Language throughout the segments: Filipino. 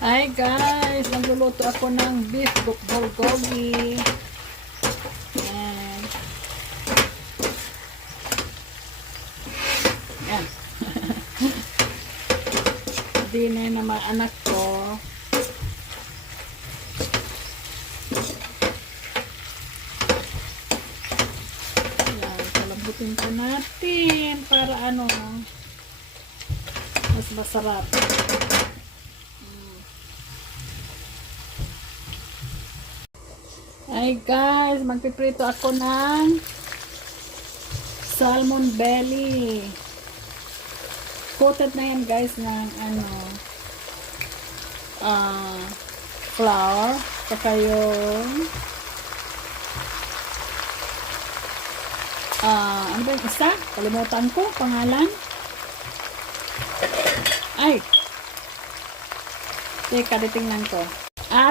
Hi guys, magluluto ako ng beef bulgogi. Ayan. Ayan. Dinner na mga anak ko. Ayan, palabutin ko natin para mas masarap. Hi guys, magpiprito ako ng salmon belly. Coated na yan guys ng flour. Saka yung ano ba yung isa? Kalimutan ko, pangalan. Ay! Teka, titingnan ko.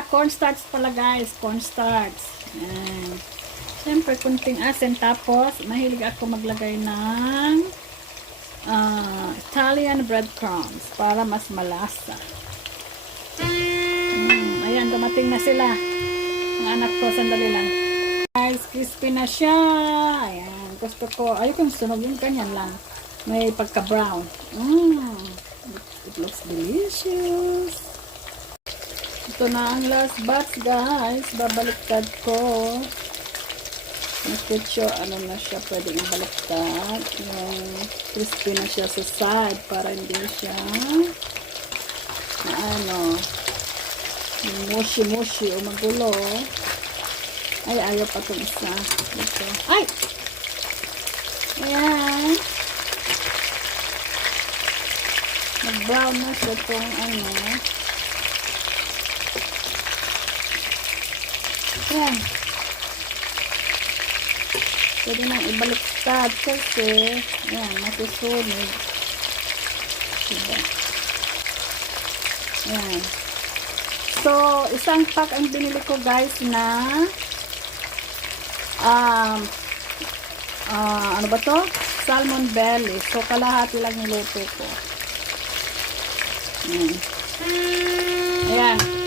Cornstarch pala guys, cornstarch. Ayan. Siyempre, kunting asin. Tapos, mahilig ako maglagay ng Italian breadcrumbs para mas malasa. Ayan, dumating na sila. Ang anak ko, sandali lang. Guys, crispy na siya. Ayan, gusto ko. Ayokong sunog yung ganyan lang. May pagka-brown. It looks delicious. Ito na ang last batch guys. Babaliktad ko. Make sure na siya pwedeng ibaliktad. Yung crispy na siya sa side para hindi siya yung mushy o magulo. Ay, ayaw pa itong isa. Ito. Ay! Ayan. Nag-brown na siya itong Ayan. Pwede nang ibaliktad kasi ayan, masusunog. Diba? Ayan. So, isang pack ang binili ko guys na ano ba to? Salmon belly. So, kalahati lang niluto ko. Ayan. Ayan.